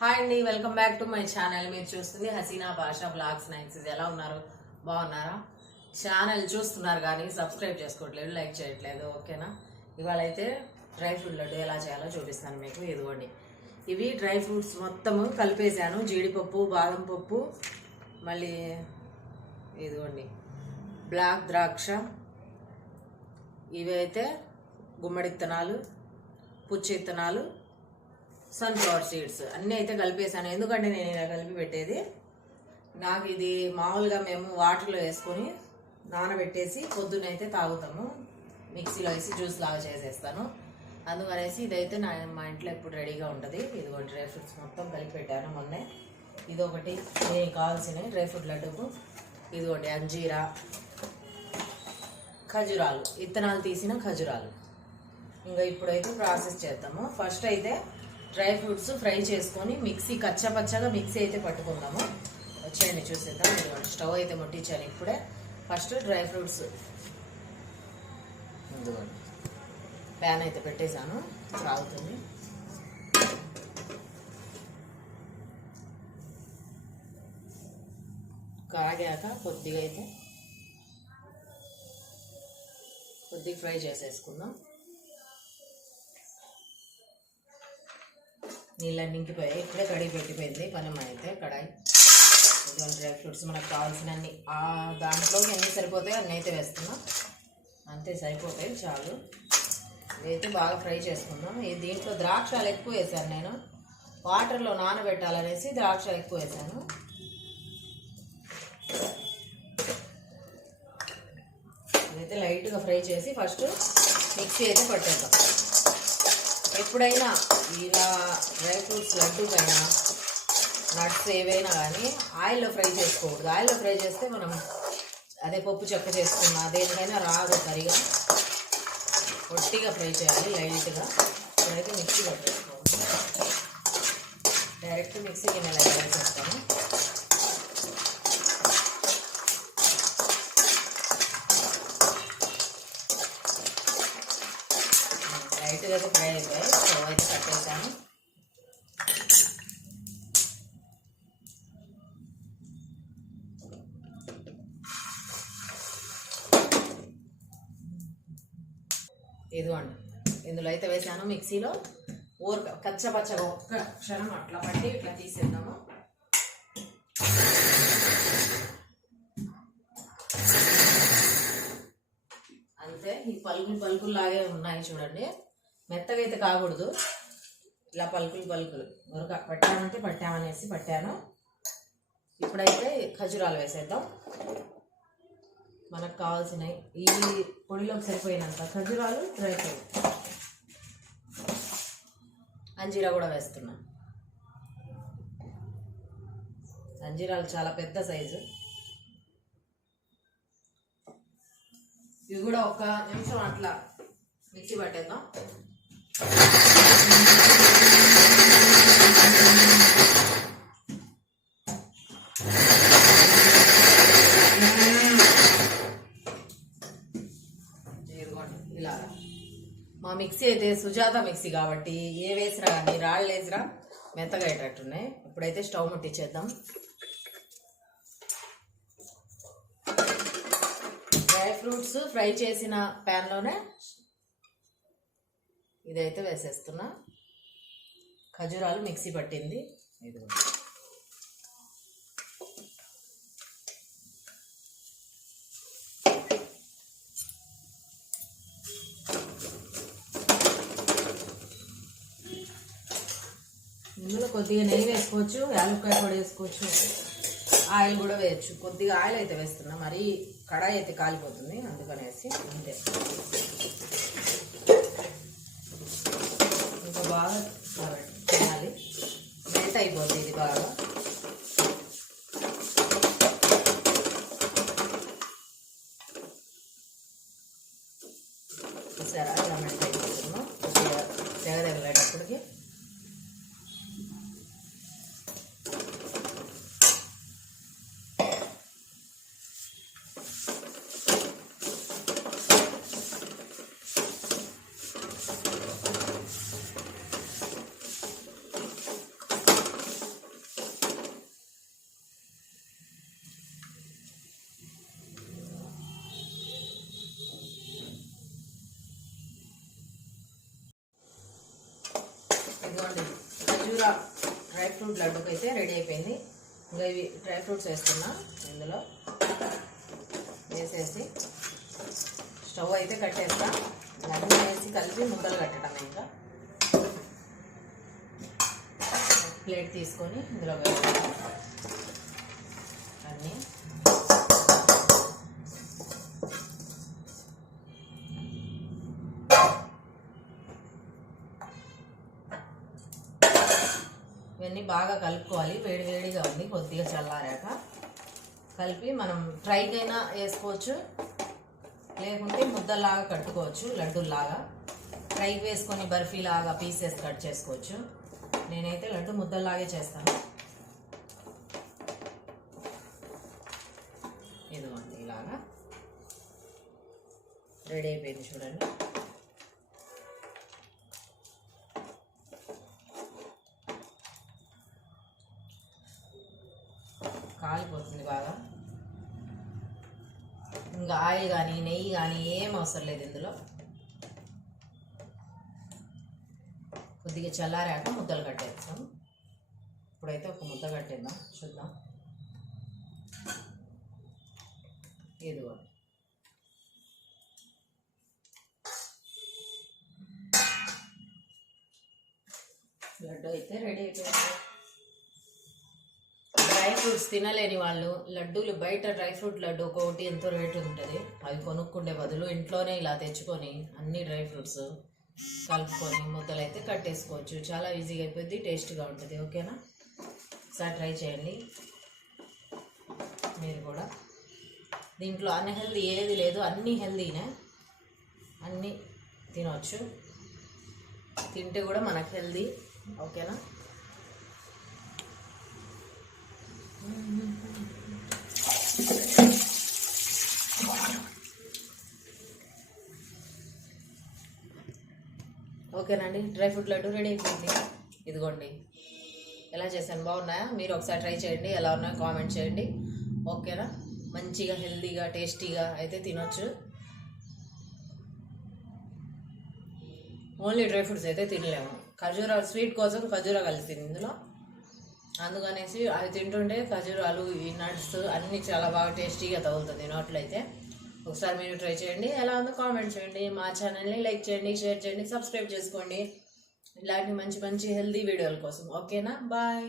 Hi అండి, welcome back to my channel. మీరు చూస్తుంది హసీనా భాషా బ్లాగ్స్ 96. ఎలా ఉన్నారు? బాగున్నారా? ఛానల్ చూస్తున్నారు కానీ సబ్స్క్రైబ్ చేసుకోవట్లేదు, లైక్ చేయట్లేదు. ఓకేనా? ఇవాళ అయితే డ్రై ఫ్రూట్ లడ్డు ఎలా చేయాలో చూపిస్తాను మీకు. ఇదిగోండి, ఇవి డ్రై ఫ్రూట్స్ మొత్తము కలిపేసాను. జీడిపప్పు, బాదం పప్పు, మళ్ళీ ఇదిగోండి బ్లాక్ ద్రాక్ష, ఇవి అయితే గుమ్మడి విత్తనాలు, పుచ్చి విత్తనాలు, సన్ఫ్లవర్ సీడ్స్ అన్నీ అయితే కలిపేసాను. ఎందుకంటే నేను ఇలా కలిపి పెట్టేది, నాకు ఇది మామూలుగా మేము వాటర్లో వేసుకొని నానబెట్టేసి పొద్దునైతే తాగుతాము. మిక్సీలో వేసి జ్యూస్ లాగా చేసేస్తాను. అందుకనేసి ఇదైతే మా ఇంట్లో ఎప్పుడు రెడీగా ఉంటుంది. ఇదిగోండి డ్రై ఫ్రూట్స్ మొత్తం కలిపి పెట్టాను మొన్నే. ఇదొకటి నేను కావాల్సినవి డ్రై ఫ్రూట్ లడ్డుకు. ఇదిగోండి అంజీరా, ఖజూరాలు, విత్తనాలు తీసిన ఖజూరాలు. ఇంకా ఇప్పుడైతే ప్రాసెస్ చేద్దాము. ఫస్ట్ అయితే డ్రై ఫ్రూట్స్ ఫ్రై చేసుకొని మిక్సీ కచ్చపచ్చగా మిక్సీ అయితే పట్టుకుందాము. వచ్చేయండి చూసేద్దాం. ఇదిగోండి స్టవ్ అయితే ముట్టించాను ఇప్పుడే. ఫస్ట్ డ్రై ఫ్రూట్స్ ఇదిగోండి ప్యాన్ అయితే పెట్టేశాను, కాగుతుంది. కాగాక కొద్దిగా ఫ్రై చేసేసుకుందాం. నీళ్ళని ఇంకిపోయాయి. ఇప్పుడే కడిగి పెట్టిపోయింది పనమ్మ అయితే కడాయి. ఇటువంటి డ్రై ఫ్రూట్స్ మనకు కావాల్సినన్ని దాంట్లోకి ఎన్ని సరిపోతాయి అన్నీ అయితే వేస్తున్నాం. అంతే సరిపోతాయి, చాలు. ఇదైతే బాగా ఫ్రై చేసుకుందాం. దీంట్లో ద్రాక్షాలు ఎక్కువ వేసాను నేను, వాటర్లో నానబెట్టాలనేసి ద్రాక్ష ఎక్కువ వేసాను. ఇదైతే లైట్గా ఫ్రై చేసి ఫస్ట్ మిక్సీ అయితే పట్టేద్దాం. ఎప్పుడైనా ఇలా డ్రై ఫ్రూట్స్ లడ్డూకైనా నట్స్ ఏవైనా కానీ ఆయిల్లో ఫ్రై చేసుకోకూడదు. ఆయిల్లో ఫ్రై చేస్తే మనం అదే పప్పు చెక్క చేసుకున్నా దేనికైనా రాదు సరిగా. ఒట్టిగా ఫ్రై చేయాలి లైట్గా. ఇప్పుడైతే మిక్సీ పట్టేసుకోవాలి. డైరెక్ట్ మిక్సీకి నేను ఇలా వేసేస్తాను. లైట్గా అయితే ఫ్రై అయిపోయాయి. స్టవ్ అయితే కట్టేసాను. ఇదిగోండి ఇందులో అయితే వేసాను మిక్సీలో. కచ్చపచ్చగా ఒక్క క్షణం అట్లా పట్టి ఇట్లా తీసేద్దాము. అంతే, ఈ పలుకులు లాగే ఉన్నాయి చూడండి. మెత్తగా అయితే కాకూడదు, ఇలా పలుకులు పట్టామంటే పట్టామనేసి పట్టాను. ఇప్పుడైతే ఖజూరాలు వేసేద్దాం. మనకు కావాల్సినవి ఈ పొడిలోకి సరిపోయినంత ఖజూరాలు, డ్రై ఫ్రూట్, అంజీరా కూడా వేస్తున్నా. అంజీరాలు చాలా పెద్ద సైజు. ఇవి కూడా ఒక నిమిషం అట్లా మిక్సీ పట్టేద్దాం. ఇలాగా మా మిక్సీ అయితే సుజాత మిక్సీ కాబట్టి ఏ వేసినా కానీ రాళ్ళు వేసినా మెత్తగా అయ్యేటట్టున్నాయి. ఇప్పుడైతే స్టవ్ ముట్టించేద్దాం. డ్రై ఫ్రూట్స్ ఫ్రై చేసిన ప్యాన్లోనే ఇదైతే వేసేస్తున్నా. ఖజూరాలు మిక్సీ పట్టింది. ఇది ఇందులో కొద్దిగా నెయ్యి వేసుకోవచ్చు, యాలక్కాయ కూడా వేసుకోవచ్చు, ఆయిల్ కూడా వేయచ్చు. కొద్దిగా ఆయిల్ అయితే వేస్తున్నా, మరి కడాయి అయితే కాలిపోతుంది అందుకనేసి. అంతే, ఇంకా బాగా తినాలి, మెల్ట్ అయిపోతుంది ఇది బాగా. చూసారా ఇలా మెల్ట్ అయిపోతున్నాం. కొద్దిగా తెగదగలేటప్పటికి డ్రై ఫ్రూట్ లడ్డూకి అయితే రెడీ అయిపోయింది. ఇంకా ఇవి డ్రై ఫ్రూట్స్ వేస్తున్నా. ఇందులో వేసేసి స్టవ్ అయితే కట్టేస్తా. అన్నీ వేసి కలిపి ముద్దలు కట్టడం. ఇంకా ప్లేట్ తీసుకొని ఇందులో వేస్తాం అన్నీ. ఇవన్నీ బాగా కలుపుకోవాలి. వేడి వేడిగా ఉంది, కొద్దిగా చల్లారాక కలిపి మనం ట్రైకైనా వేసుకోవచ్చు, లేకుంటే ముద్దలాగా కట్టుకోవచ్చు. లడ్డూలాగా ట్రైకి వేసుకొని బర్ఫీలాగా పీసెస్ కట్ చేసుకోవచ్చు. నేనైతే లడ్డు ముద్దలాగే చేస్తాను. ఇదిగోండి, ఇలాగా రెడీ అయిపోయింది చూడండి. కాలిపోతుంది బాగా. ఇంకా ఆయిల్ కానీ నెయ్యి కానీ ఏం అవసరం లేదు ఇందులో. కొద్దిగా చల్లారాక ముద్దలు కట్టేస్తాం. ఇప్పుడైతే ఒక ముద్ద కట్టేద్దాం, చూద్దాం. ఇదిగో లడ్డు అయితే రెడీ అయిపోయింది. డ్రై ఫ్రూట్స్ తినలేని వాళ్ళు లడ్డూలు, బయట డ్రై ఫ్రూట్ లడ్డు ఒకటి ఎంతో రేటు ఉంటుంది. అవి కొనుక్కుండే బదులు ఇంట్లోనే ఇలా తెచ్చుకొని అన్ని డ్రై ఫ్రూట్స్ కలుపుకొని ముద్దలు అయితే కట్టేసుకోవచ్చు. చాలా ఈజీగా అయిపోద్ది, టేస్ట్గా ఉంటుంది. ఓకేనా, ఒకసారి ట్రై చేయండి మీరు కూడా. దీంట్లో అన్హెల్దీ ఏది లేదు, అన్నీ హెల్దీనే. అన్నీ తినవచ్చు, తింటే కూడా మనకు హెల్దీ. ఓకేనా, ఓకేనండి. డ్రై ఫ్రూట్ లడ్డు రెడీ అయిపోయింది. ఇదిగోండి, ఎలా చేశాను, బాగున్నాయా? మీరు ఒకసారి ట్రై చేయండి, ఎలా ఉన్నాయో కామెంట్ చేయండి. ఓకేనా, మంచిగా హెల్తీగా టేస్టీగా అయితే తినొచ్చు. ఓన్లీ డ్రై ఫ్రూట్స్ అయితే తినలేము. ఖజూరా స్వీట్ కోసం ఖజూరా కలిసింది ఇందులో, అందుకనేసి అవి తింటుంటే ఖజూరాలు, ఈ నట్స్ అన్నీ చాలా బాగా టేస్టీగా తగులుతుంది నోట్లో. అయితే ఒకసారి మీరు ట్రై చేయండి, ఎలా ఉందో కామెంట్ చేయండి. మా ఛానల్ని లైక్ చేయండి, షేర్ చేయండి, సబ్స్క్రైబ్ చేసుకోండి ఇలాంటి మంచి మంచి హెల్తీ వీడియోల కోసం. ఓకేనా, బాయ్.